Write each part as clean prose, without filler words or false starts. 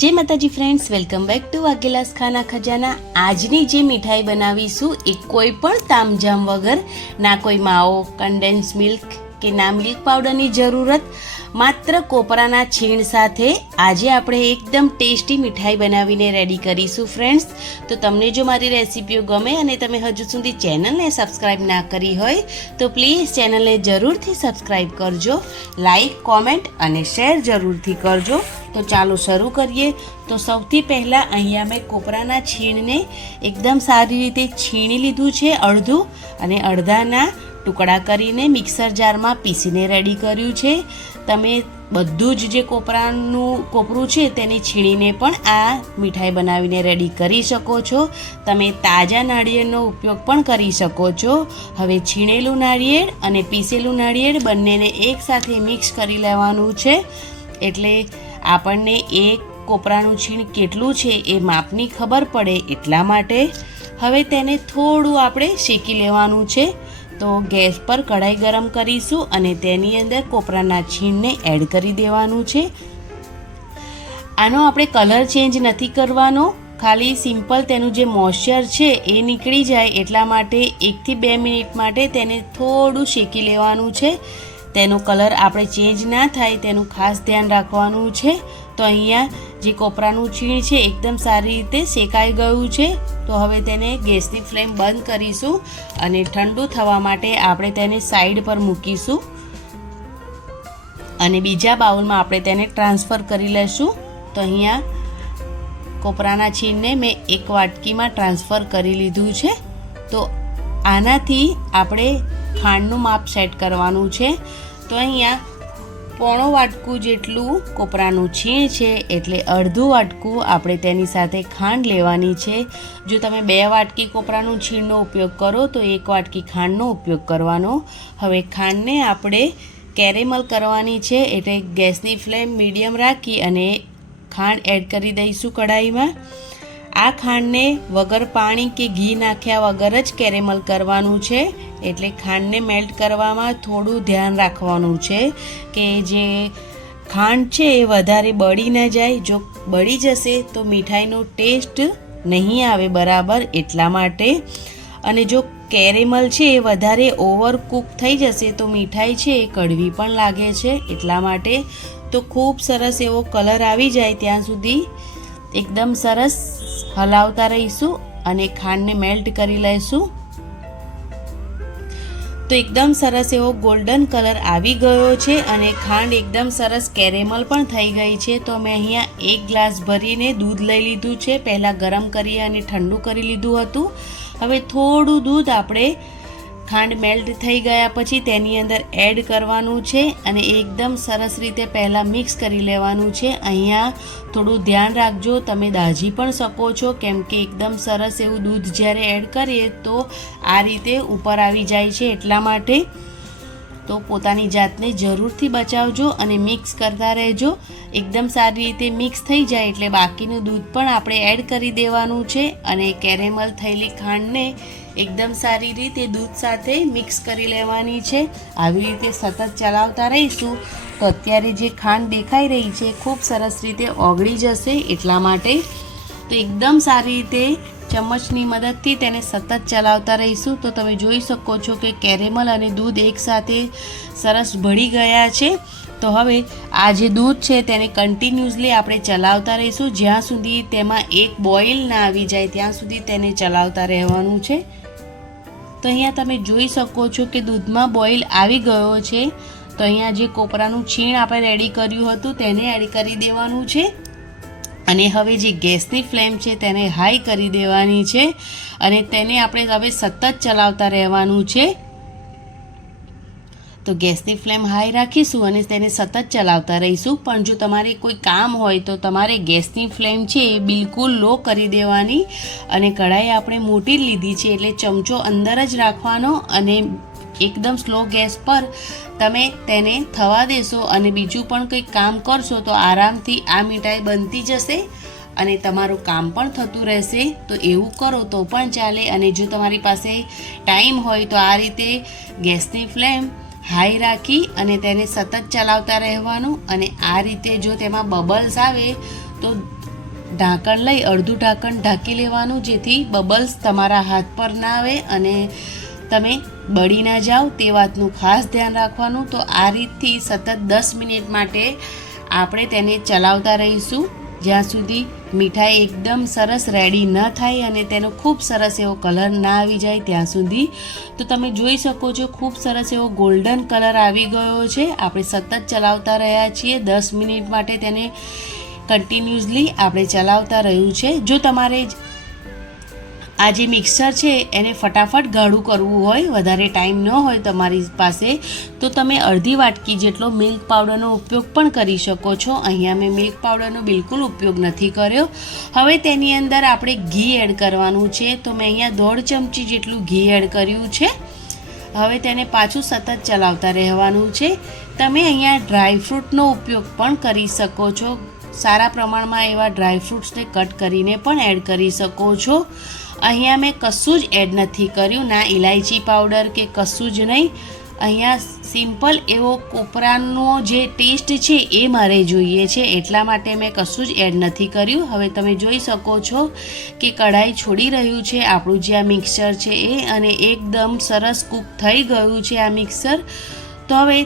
जय माताजी friends, welcome back to वाघेलास खाना खजाना। આજની જે મીઠાઈ બનાવીશું એ કોઈ પણ તામઝામ વગર, ના કોઈ માવો, કન્ડેન્સ મિલ્ક કે ના મિલ્ક પાવડરની જરૂરત, માત્ર કોપરાના છીણ સાથે આજે આપણે એકદમ ટેસ્ટી મીઠાઈ બનાવીને રેડી કરીશું ફ્રેન્ડ્સ। તો તમને જો મારી રેસિપીઓ ગમે અને તમે હજુ સુધી ચેનલને સબસ્ક્રાઈબ ના કરી હોય તો પ્લીઝ ચેનલને જરૂરથી સબસ્ક્રાઈબ કરજો, લાઈક, કોમેન્ટ અને શેર જરૂરથી કરજો। તો ચાલો શરૂ કરીએ। તો સૌથી પહેલાં અહીંયા મેં કોપરાના છીણને એકદમ સારી રીતે છીણી લીધું છે અડધું, અને અડધાના ટુકડા કરીને મિક્સર જારમાં પીસીને રેડી કર્યું છે। તમે બધું જ જે કોપરું છે તેને છીણીને પણ આ મીઠાઈ બનાવીને રેડી કરી શકો છો। તમે તાજા નાળિયેરનો ઉપયોગ પણ કરી શકો છો। હવે છીણેલું નાળિયેર અને પીસેલું નાળિયેર બંનેને એકસાથે મિક્સ કરી લેવાનું છે, એટલે આપણને એક કોપરાનું છીણ કેટલું છે એ માપની ખબર પડે એટલા માટે। હવે તેને થોડું આપણે શેકી લેવાનું છે। તો ગેસ પર કઢાઈ ગરમ કરીશું અને તેની અંદર કોપરાના છીણને એડ કરી દેવાનું છે। આનો આપણે કલર ચેન્જ નથી કરવાનો, ખાલી સિમ્પલ તેનું જે મોઇશ્ચર છે એ નીકળી જાય એટલા માટે 1 થી 2 મિનિટ માટે તેને થોડું શેકી લેવાનું છે। તેનો કલર આપણે ચેન્જ ના થાય તેનું ખાસ ધ્યાન રાખવાનું છે। તો અહીંયા જે કોપરાનું છીણ છે એકદમ સારી રીતે શેકાઈ ગયું છે। તો હવે તેને ગેસની ફ્લેમ બંધ કરીશું અને ઠંડુ થવા માટે આપણે તેને સાઈડ પર મૂકીશું અને બીજા બાઉલમાં આપણે તેને ટ્રાન્સફર કરી લઈશું। તો અહીંયા કોપરાના છીણને મેં એક વાટકીમાં ટ્રાન્સફર કરી લીધું છે। તો આનાથી આપણે ખાંડનું માપ સેટ કરવાનું છે। તો અહીંયા પોણો વાટકું જેટલું કોપરાનું છીણ છે, એટલે અડધું વાટકું આપણે તેની સાથે ખાંડ લેવાની છે। જો તમે 2 વાટકી કોપરાનું છીણનો ઉપયોગ કરો તો 1 વાટકી ખાંડનો ઉપયોગ કરવાનો। હવે ખાંડને આપણે કેરેમલ કરવાની છે, એટલે ગેસની ફ્લેમ મીડિયમ રાખી અને ખાંડ એડ કરી દઈશું કઢાઈમાં। આ ખાંડને વગર પાણી કે ઘી નાખ્યા વગર જ કેરેમલ કરવાનું છે, એટલે ખાંડને મેલ્ટ કરવામાં થોડું ધ્યાન રાખવાનું છે કે જે ખાંડ છે એ વધારે બળી ન જાય। જો બળી જશે તો મીઠાઈનો ટેસ્ટ નહીં આવે બરાબર, એટલા માટે। અને જો કેરેમલ છે એ વધારે ઓવરકુક થઈ જશે તો મીઠાઈ છે એ કડવી પણ લાગે છે, એટલા માટે। તો ખૂબ સરસ એવો કલર આવી જાય ત્યાં સુધી એકદમ સરસ હલાવતા રહીશું અને ખાંડને મેલ્ટ કરી લઈશું। તો એકદમ સરસ એવો ગોલ્ડન કલર આવી ગયો છે અને ખાંડ એકદમ સરસ કેરેમલ પણ થઈ ગઈ છે। તો મેં અહીંયા 1 ગ્લાસ ભરીને દૂધ લઈ લીધું છે, પહેલાં ગરમ કરી અને ઠંડુ કરી લીધું હતું। હવે થોડું દૂધ આપણે ખાંડ મેલ્ટ થઈ ગયા પછી તેની અંદર એડ કરવાનું છે અને એકદમ સરસ રીતે પહેલાં મિક્સ કરી લેવાનું છે। અહીંયા થોડું ધ્યાન રાખજો, તમે દાજી પણ શકો છો, કેમ કે એકદમ સરસ એવું દૂધ જ્યારે એડ કરીએ તો આ રીતે ઉપર આવી જાય છે, એટલા માટે। તો પોતાની જાતને જરૂરથી બચાવજો અને મિક્સ કરતા રહેજો। એકદમ સારી રીતે મિક્સ થઈ જાય એટલે બાકીનું દૂધ પણ આપણે એડ કરી દેવાનું છે અને કેરેમલ થયેલી ખાંડને એકદમ સારી રીતે દૂધ સાથે મિક્સ કરી લેવાની છે। આવી રીતે સતત ચલાવતા રહીશું તો અત્યારે જે ખાંડ દેખાઈ રહી છે ખૂબ સરસ રીતે ઓગળી જશે, એટલા માટે। તો એકદમ સારી રીતે ચમચની મદદથી તેને સતત ચલાવતા રહીશું। તો તમે જોઈ શકો છો કે કેરેમલ અને દૂધ એકસાથે સરસ ભળી ગયા છે। તો હવે આ જે દૂધ છે તેને કન્ટિન્યુઅસલી આપણે ચલાવતા રહીશું જ્યાં સુધી તેમાં એક બોઇલ ના આવી જાય ત્યાં સુધી તેને ચલાવતા રહેવાનું છે। તો અહીંયા તમે જોઈ શકો છો કે દૂધમાં બોઇલ આવી ગયો છે। તો અહીંયા જે કોપરાનું છીણ આપણે રેડી કર્યું હતું તેને એડ કરી દેવાનું છે અને હવે જે ગેસની ફ્લેમ છે તેને હાઈ કરી દેવાની છે અને તેને આપણે હવે સતત ચલાવતા રહેવાનું છે। તો ગેસની ફ્લેમ હાઈ રાખીશું અને તેને સતત ચલાવતા રહીશું। પણ જો તમારે કોઈ કામ હોય તો તમારે ગેસની ફ્લેમ છે એ બિલકુલ લો કરી દેવાની અને કઢાઈ આપણે મોટી લીધી છે એટલે ચમચો અંદર જ રાખવાનો અને એકદમ સ્લો ગેસ પર તમે તેને થવા દેશો અને બીજું પણ કંઈક કામ કરશો તો આરામથી આ મીઠાઈ બનતી જશે અને તમારું કામ પણ થતું રહેશે। તો એવું કરો તો પણ ચાલે। અને જો તમારી પાસે ટાઈમ હોય તો આ રીતે ગેસની ફ્લેમ હાઈ રાખી અને તેને સતત ચલાવતા રહેવાનું અને આ રીતે જો તેમાં બબલ્સ આવે તો ઢાંકણ લઈ અડધું ઢાંકણ ઢાંકી લેવાનું, જેથી બબલ્સ તમારા હાથ પર ના આવે અને તમે બળી ના જાઓ તે વાતનું ખાસ ધ્યાન રાખવાનું. તો આ રીતથી સતત 10 મિનિટ માટે આપણે તેને ચલાવતા રહીશું જ્યાં સુધી મીઠાઈ એકદમ સરસ રેડી ન થાય અને તેનો ખૂબ સરસ એવો કલર ના આવી જાય ત્યાં સુધી. તો તમે જોઈ શકો છો ખૂબ સરસ એવો ગોલ્ડન કલર આવી ગયો છે. આપણે સતત ચલાવતા રહ્યા છીએ 10 મિનિટ માટે, તેને કન્ટિન્યુઅસલી આપણે ચલાવતા રહ્યું છે. જો તમારે આ જે મિક્સર છે એને ફટાફટ ગાઢું કરવું હોય, વધારે ટાઈમ ન હોય તમારી પાસે, તો તમે અડધી વાટકી જેટલો મિલ્ક પાવડરનો ઉપયોગ પણ કરી શકો છો. અહીંયા મેં મિલ્ક પાવડરનો બિલકુલ ઉપયોગ નથી કર્યો. હવે તેની અંદર આપણે ઘી એડ કરવાનું છે. તો મેં અહીંયા 1.5 ચમચી જેટલું ઘી એડ કર્યું છે. હવે તેને પાછું સતત ચલાવતા રહેવાનું છે. તમે અહીંયા ડ્રાયફ્રૂટનો ઉપયોગ પણ કરી શકો છો. સારા પ્રમાણમાં એવા ડ્રાયફ્રૂટ્સને કટ કરીને પણ એડ કરી શકો છો. અહીંયા મેં કશું જ એડ નથી કર્યું, ના ઇલાયચી પાવડર કે કશું જ નહીં. અહીંયા સિમ્પલ એવો કોપરાનો જે ટેસ્ટ છે એ મારે જોઈએ છે, એટલા માટે મેં કશું જ એડ નથી કર્યું. હવે તમે જોઈ શકો છો કે કઢાઈ છોડી રહ્યું છે આપણું જે આ મિક્સર છે એ, અને એકદમ સરસ કૂક થઈ ગયું છે આ મિક્સર. તો હવે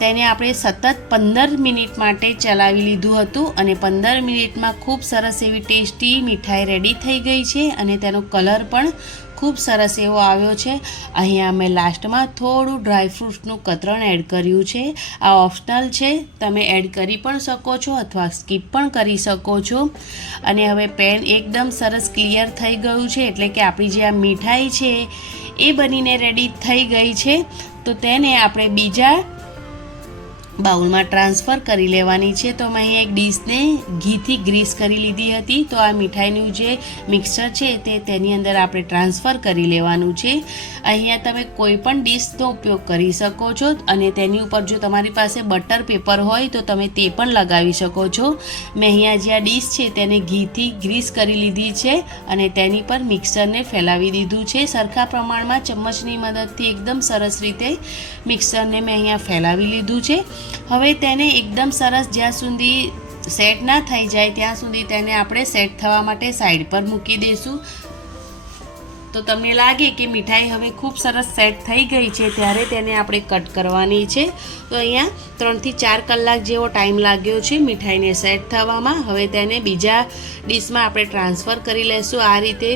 તેને આપણે સતત 15 મિનિટ માટે ચલાવી લીધું હતું અને 15 મિનિટમાં ખૂબ સરસ એવી ટેસ્ટી મીઠાઈ રેડી થઈ ગઈ છે અને તેનો કલર પણ ખૂબ સરસ એવો આવ્યો છે. અહીંયા અમે લાસ્ટમાં થોડું ડ્રાયફ્રૂટ્સનું કતરણ એડ કર્યું છે. આ ઓપ્શનલ છે, તમે એડ કરી પણ શકો છો અથવા સ્કીપ પણ કરી શકો છો. અને હવે પેન એકદમ સરસ ક્લિયર થઈ ગયું છે, એટલે કે આપણી જે આ મીઠાઈ છે એ બનીને રેડી થઈ ગઈ છે. તો તેને આપણે બીજા બાઉલમાં ટ્રાન્સફર કરી લેવાની છે. તો મેં અહીંયા એક ડીશને ઘીથી ગ્રીસ કરી લીધી હતી. તો આ મીઠાઈનું જે મિક્સર છે તેની અંદર આપણે ટ્રાન્સફર કરી લેવાનું છે. અહીંયા તમે કોઈ પણ ડીશનો ઉપયોગ કરી શકો છો અને તેની ઉપર જો તમારી પાસે બટર પેપર હોય તો તમે તે પણ લગાવી શકો છો. મેં અહીંયા જે આ ડીશ છે તેને ઘીથી ગ્રીસ કરી લીધી છે અને તેની પર મિક્સરને ફેલાવી દીધું છે. સરખા પ્રમાણમાં ચમચની મદદથી એકદમ સરસ રીતે મિક્સરને મેં અહીંયા ફેલાવી લીધું છે. હવે તેને એકદમ સરસ જ્યાં સુધી સેટ ના થઈ જાય ત્યાં સુધી તેને આપણે સેટ થવા માટે સાઈડ પર મૂકી દઈશું. તો તમને લાગે કે મીઠાઈ હવે ખૂબ સરસ સેટ થઈ ગઈ છે ત્યારે તેને આપણે કટ કરવાની છે. તો અહીંયા 3 થી 4 કલાક જેવો ટાઈમ લાગ્યો છે મીઠાઈને સેટ થવામાં. હવે તેને બીજા ડીશમાં આપણે ટ્રાન્સફર કરી લઈશું. આ રીતે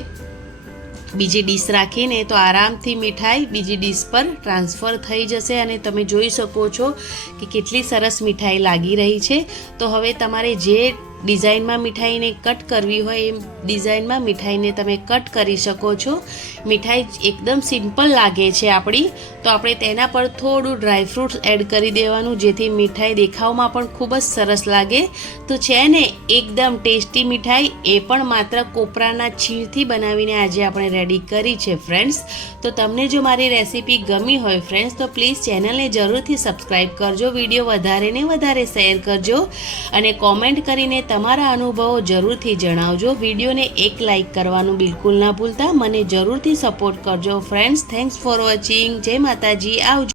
બીજી ડીશ રાખીને તો આરામથી મીઠાઈ બીજી ડીશ પર ટ્રાન્સફર થઈ જશે અને તમે જોઈ શકો છો કે કેટલી સરસ મીઠાઈ લાગી રહી છે. તો હવે તમારે જે ડિઝાઇનમાં મીઠાઈને કટ કરવી હોય એ ડિઝાઇનમાં મીઠાઈને તમે કટ કરી શકો છો. મીઠાઈ એકદમ સિમ્પલ લાગે છે આપણી, તો આપણે તેના પર થોડું ડ્રાયફ્રૂટ્સ એડ કરી દેવાનું, જેથી મીઠાઈ દેખાવમાં પણ ખૂબ જ સરસ લાગે. તો છે ને એકદમ ટેસ્ટી મીઠાઈ, એ પણ માત્ર કોપરાના છીણથી બનાવીને આજે આપણે રેડી કરી છે ફ્રેન્ડ્સ. તો તમને જો મારી રેસીપી ગમી હોય ફ્રેન્ડ્સ તો પ્લીઝ ચેનલને જરૂરથી સબસ્ક્રાઈબ કરજો, વિડીયો વધારે ને વધારે શેર કરજો અને કોમેન્ટ કરીને તમારા અનુભવો જરૂરથી જણાવજો. વિડીયોને એક લાઈક કરવાનું બિલકુલ ના ભૂલતા. મને જરૂરથી સપોર્ટ કરજો ફ્રેન્ડ્સ. Thanks for watching. જય માતાજી. આવજો.